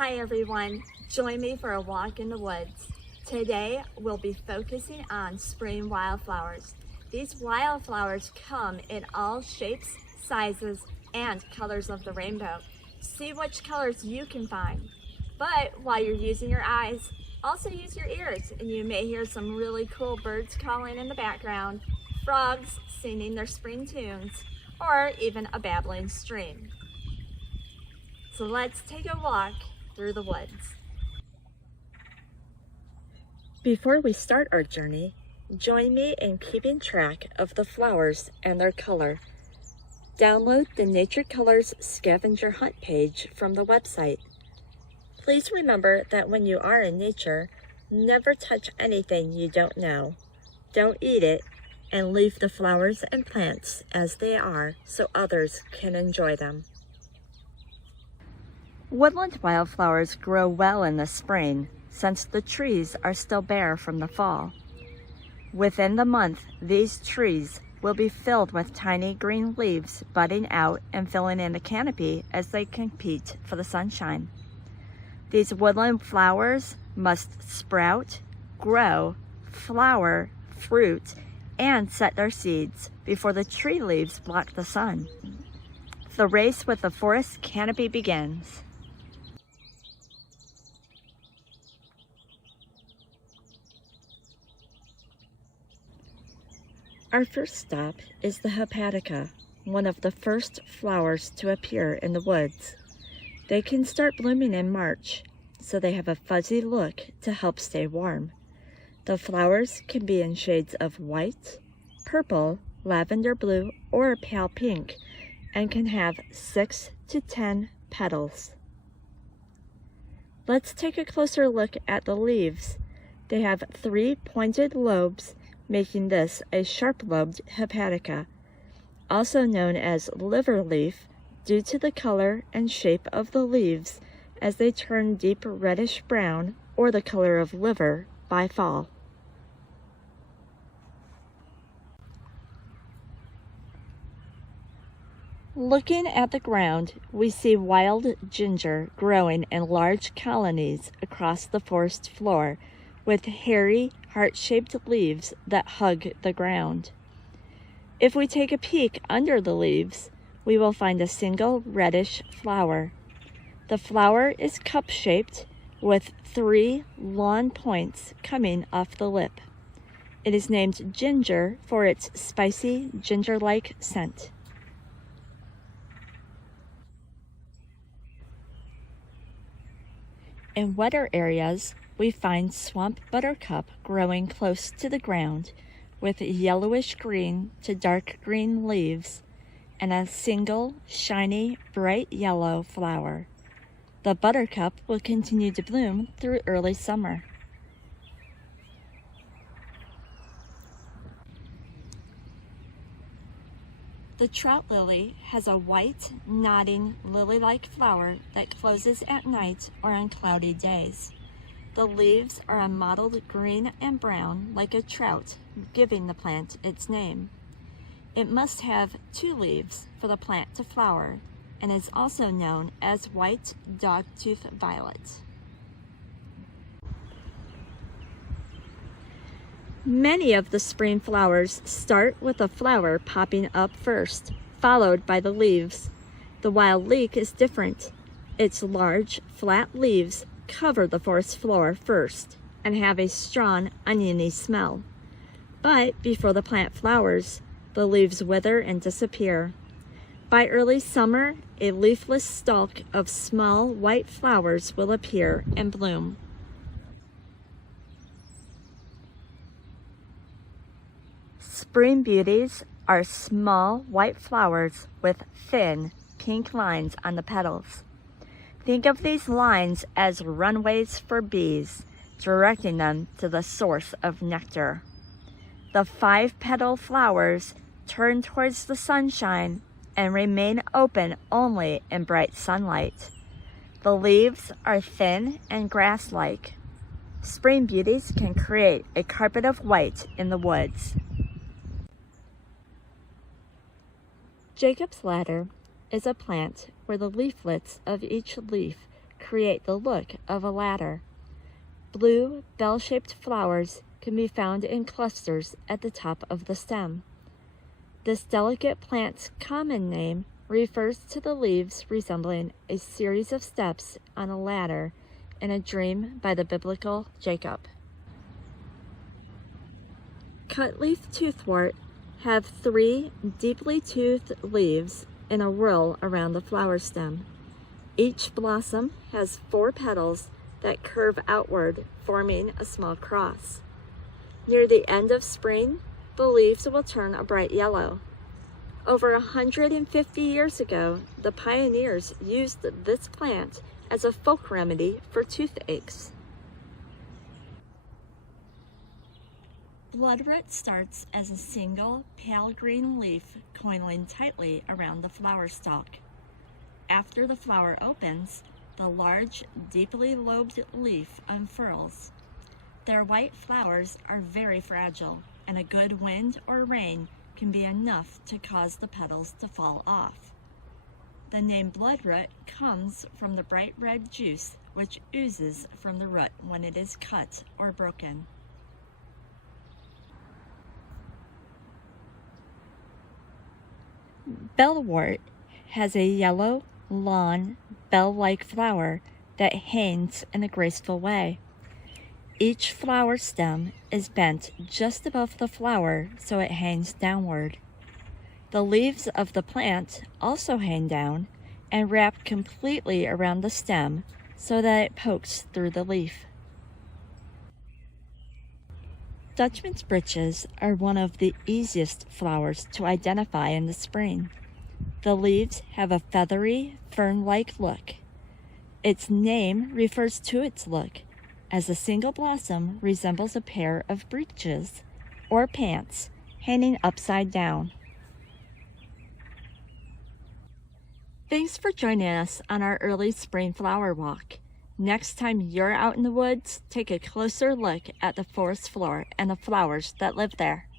Hi everyone, join me for a walk in the woods. Today we'll be focusing on spring wildflowers. These wildflowers come in all shapes, sizes, and colors of the rainbow. See which colors you can find. But while you're using your eyes, also use your ears, and you may hear some really cool birds calling in the background, frogs singing their spring tunes, or even a babbling stream. So let's take a walk through the woods. Before we start our journey, join me in keeping track of the flowers and their color. Download the Nature Colors scavenger hunt page from the website. Please remember that when you are in nature, never touch anything you don't know. Don't eat it, and leave the flowers and plants as they are so others can enjoy them. Woodland wildflowers grow well in the spring, since the trees are still bare from the fall. Within the month, these trees will be filled with tiny green leaves budding out and filling in the canopy as they compete for the sunshine. These woodland flowers must sprout, grow, flower, fruit, and set their seeds before the tree leaves block the sun. The race with the forest canopy begins. Our first stop is the hepatica, one of the first flowers to appear in the woods. They can start blooming in March, so they have a fuzzy look to help stay warm. The flowers can be in shades of white, purple, lavender blue, or pale pink, and can have 6 to 10 petals. Let's take a closer look at the leaves. They have 3 pointed lobes, making this a sharp-lobed hepatica, also known as liver leaf due to the color and shape of the leaves as they turn deep reddish brown or the color of liver by fall. Looking at the ground, we see wild ginger growing in large colonies across the forest floor, with hairy, heart-shaped leaves that hug the ground. If we take a peek under the leaves, we will find a single reddish flower. The flower is cup-shaped with 3 long points coming off the lip. It is named ginger for its spicy, ginger-like scent. In wetter areas, we find swamp buttercup growing close to the ground with yellowish green to dark green leaves and a single shiny bright yellow flower. The buttercup will continue to bloom through early summer. The trout lily has a white, nodding, lily-like flower that closes at night or on cloudy days. The leaves are a mottled green and brown like a trout, giving the plant its name. It must have 2 leaves for the plant to flower and is also known as white dogtooth violet. Many of the spring flowers start with a flower popping up first, followed by the leaves. The wild leek is different. Its large, flat leaves cover the forest floor first and have a strong, oniony smell. But before the plant flowers, the leaves wither and disappear. By early summer, a leafless stalk of small white flowers will appear and bloom. Spring beauties are small white flowers with thin pink lines on the petals. Think of these lines as runways for bees, directing them to the source of nectar. The 5-petal flowers turn towards the sunshine and remain open only in bright sunlight. The leaves are thin and grass-like. Spring beauties can create a carpet of white in the woods. Jacob's ladder is a plant where the leaflets of each leaf create the look of a ladder. Blue, bell-shaped flowers can be found in clusters at the top of the stem. This delicate plant's common name refers to the leaves resembling a series of steps on a ladder in a dream by the biblical Jacob. Cutleaf toothwort have 3 deeply toothed leaves in a whorl around the flower stem. Each blossom has 4 petals that curve outward, forming a small cross. Near the end of spring, the leaves will turn a bright yellow. Over 150 years ago, the pioneers used this plant as a folk remedy for toothaches. Bloodroot starts as a single pale green leaf coiling tightly around the flower stalk. After the flower opens, the large, deeply lobed leaf unfurls. Their white flowers are very fragile, and a good wind or rain can be enough to cause the petals to fall off. The name bloodroot comes from the bright red juice which oozes from the root when it is cut or broken. Bellwort has a yellow, long, bell-like flower that hangs in a graceful way. Each flower stem is bent just above the flower so it hangs downward. The leaves of the plant also hang down and wrap completely around the stem so that it pokes through the leaf. Dutchman's breeches are one of the easiest flowers to identify in the spring. The leaves have a feathery, fern-like look. Its name refers to its look, as a single blossom resembles a pair of breeches or pants hanging upside down. Thanks for joining us on our early spring flower walk. Next time you're out in the woods, take a closer look at the forest floor and the flowers that live there.